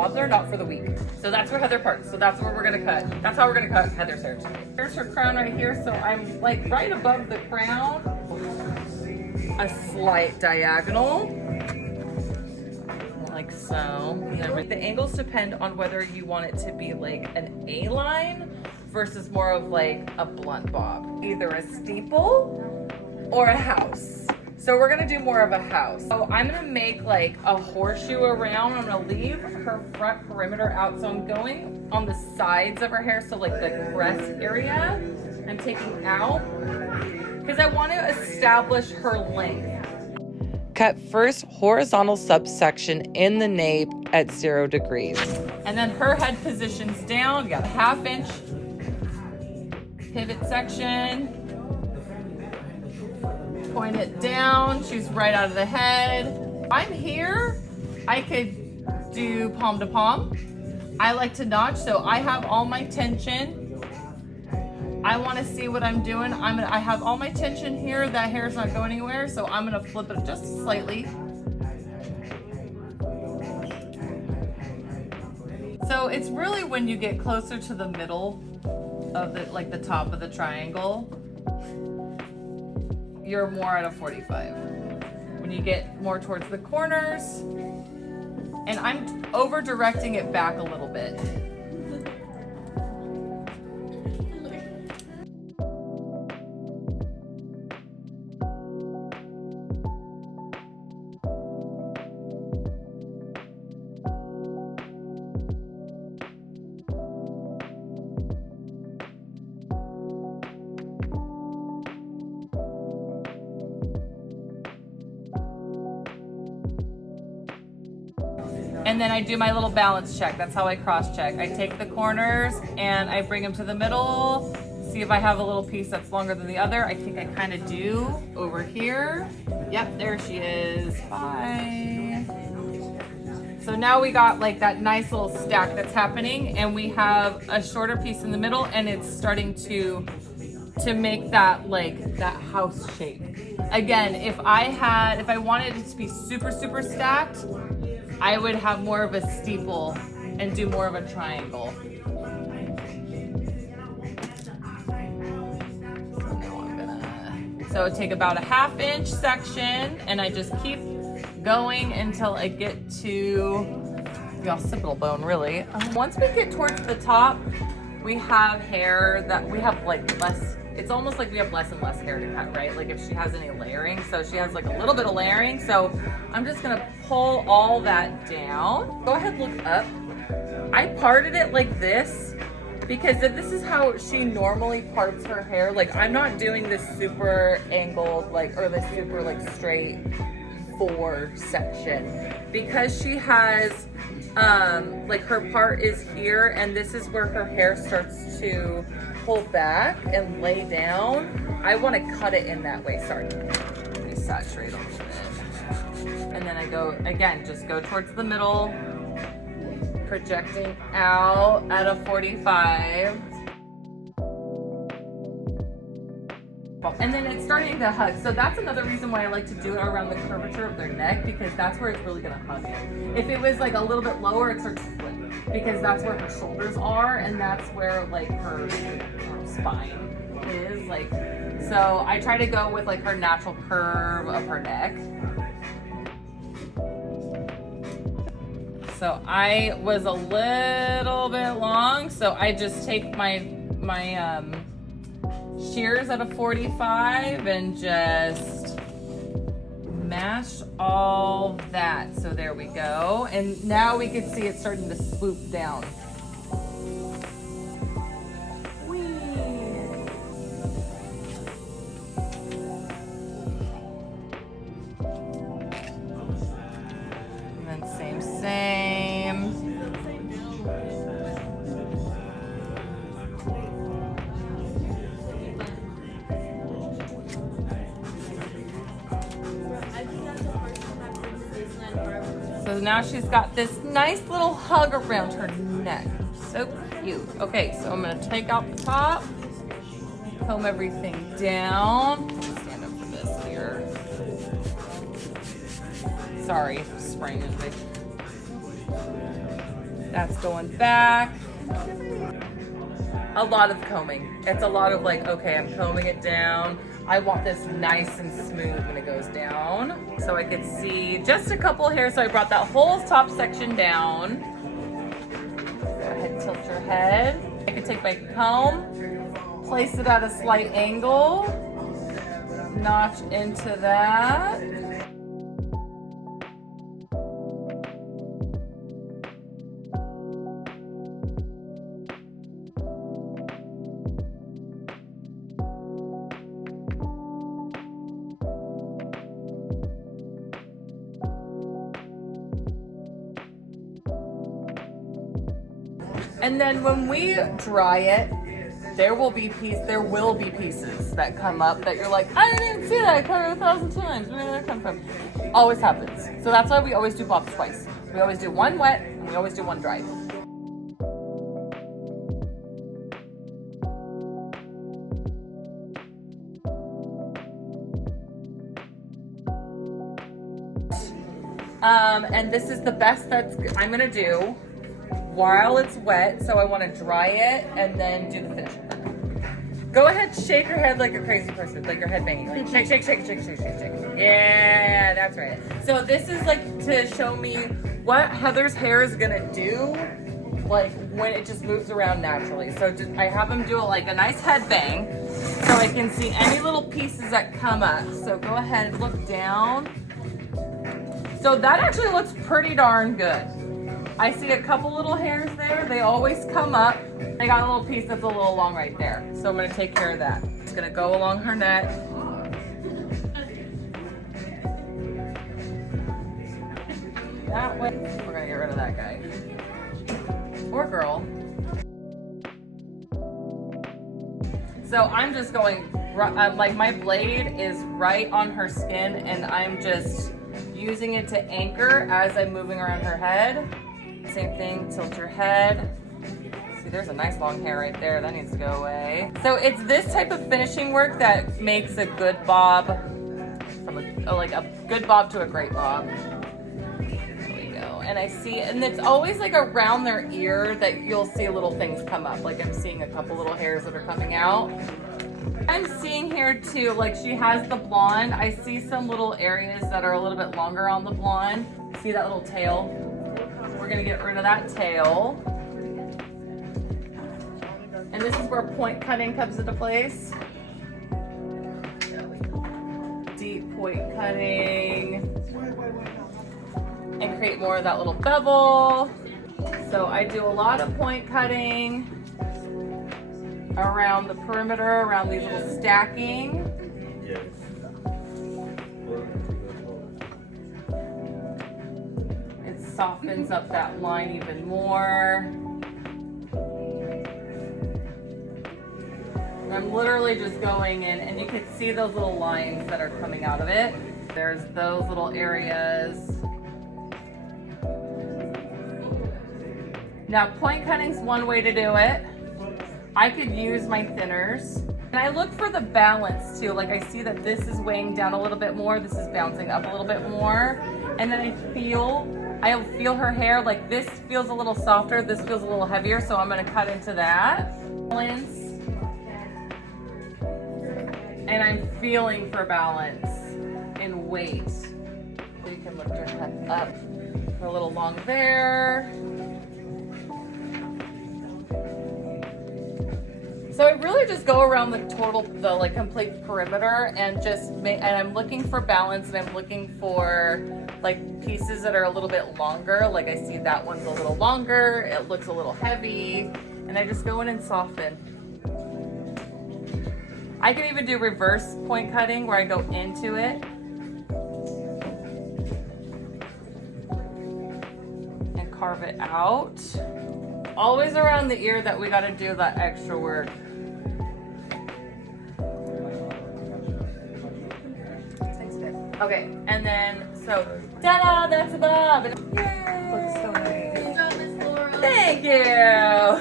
bob. They're not for the week. So that's where Heather parks. So that's where we're gonna cut. That's how we're gonna cut Heather's hair today. Here's her crown right here. So I'm like right above the crown, a slight diagonal, like so. The angles depend on whether you want it to be like an A-line versus more of like a blunt bob, either a steeple or a house. So we're gonna do more of a house. So I'm gonna make like a horseshoe around. I'm gonna leave her front perimeter out. So I'm going on the sides of her hair. So like the crest area, I'm taking out because I want to establish her length. Cut first horizontal subsection in the nape at 0 degrees. And then her head positions down. You got a 1/2 inch pivot section. Point it down, she's right out of the head. If I'm here, I could do palm to palm. I like to notch, so I have all my tension. I want to see what I'm doing. I have all my tension here. That hair's not going anywhere, so I'm gonna flip it just slightly. So it's really when you get closer to the middle of the, like the top of the triangle, you're more at a 45. When you get more towards the corners, and I'm over directing it back a little bit. And then I do my little balance check. That's how I cross check. I take the corners and I bring them to the middle, see if I have a little piece that's longer than the other. I think I kind of do over here. Yep, there she is. Bye. So now we got like that nice little stack that's happening, and we have a shorter piece in the middle, and it's starting to make that like that house shape. Again, if I wanted it to be super, super stacked, I would have more of a steeple and do more of a triangle. So take about a 1/2 inch section, and I just keep going until I get to the occipital bone, really. Once we get towards the top, we have hair that we have like less. It's almost like we have less and less hair to cut, right? Like if she has any layering. So she has like a little bit of layering. So I'm just gonna pull all that down. Go ahead, look up. I parted it like this because if this is how she normally parts her hair, like I'm not doing this super angled, like, or this super like straight 4 section, because she has like her part is here, and this is where her hair starts to pull back and lay down. I want to cut it in that way. Sorry. Let me saturate a little bit. And then I go, again, just go towards the middle, projecting out at a 45. And then it's starting to hug. So that's another reason why I like to do it around the curvature of their neck, because that's where it's really gonna hug it. If it was like a little bit lower, it starts to flip, because that's where her shoulders are, and that's where like her spine is. Like, so I try to go with like her natural curve of her neck. So I was a little bit long, so I just take my shears at a 45 and just mash all that. So there we go. And now we can see it starting to swoop down. Whee. And then same. So now she's got this nice little hug around her neck. So cute. Okay, so I'm gonna take out the top, comb everything down. Stand up for this here. Sorry, spraying it. That's going back. A lot of combing. It's a lot of like, okay, I'm combing it down. I want this nice and smooth when it goes down. So I could see just a couple hairs. So I brought that whole top section down. Go ahead, tilt your head. I could take my comb, place it at a slight angle, notch into that. And then when we dry it, there will be pieces that come up that you're like, I didn't even see that. I cut it 1,000 times. Where did that come from? Always happens. So that's why we always do bobs twice. We always do one wet and we always do one dry. And this is the best I'm gonna do while it's wet, so I want to dry it and then do the finishing. Go ahead, shake your head like a crazy person, like your head banging. Like shake, shake, shake, shake, shake, shake, shake. Yeah, that's right. So this is like to show me what Heather's hair is gonna do, like when it just moves around naturally. So I have him do like a nice head bang, so I can see any little pieces that come up. So go ahead and look down. So that actually looks pretty darn good. I see a couple little hairs there. They always come up. They got a little piece that's a little long right there. So I'm gonna take care of that. It's gonna go along her neck. That way. We're gonna get rid of that guy. Or girl. So I'm just going, like my blade is right on her skin and I'm just using it to anchor as I'm moving around her head. Same thing, tilt your head. See, there's a nice long hair right there. That needs to go away. So it's this type of finishing work that makes a good bob from a good bob to a great bob. There we go. And I see, and it's always like around their ear that you'll see little things come up. Like I'm seeing a couple little hairs that are coming out. I'm seeing here too, like she has the blonde. I see some little areas that are a little bit longer on the blonde. See that little tail? We're gonna get rid of that tail. And this is where point cutting comes into place. Deep point cutting. And create more of that little bevel. So I do a lot of point cutting around the perimeter, around these little stacking. It softens up that line even more. I'm literally just going in and you can see those little lines that are coming out of it. There's those little areas. Now point cutting's one way to do it. I could use my thinners. And I look for the balance too. Like I see that this is weighing down a little bit more. This is bouncing up a little bit more. And then I feel her hair, like this feels a little softer. This feels a little heavier. So I'm gonna cut into that. Balance. And I'm feeling for balance in weight. So you can lift your head up. We're a little long there. So I really just go around the like complete perimeter and and I'm looking for balance and I'm looking for like pieces that are a little bit longer. Like I see that one's a little longer, it looks a little heavy, and I just go in and soften. I can even do reverse point cutting where I go into it and carve it out. Always around the ear that we gotta do that extra work. Okay, and then, so, ta-da, that's a bob. Yay! Looks so nice. Good job, Miss Laura. Thank you.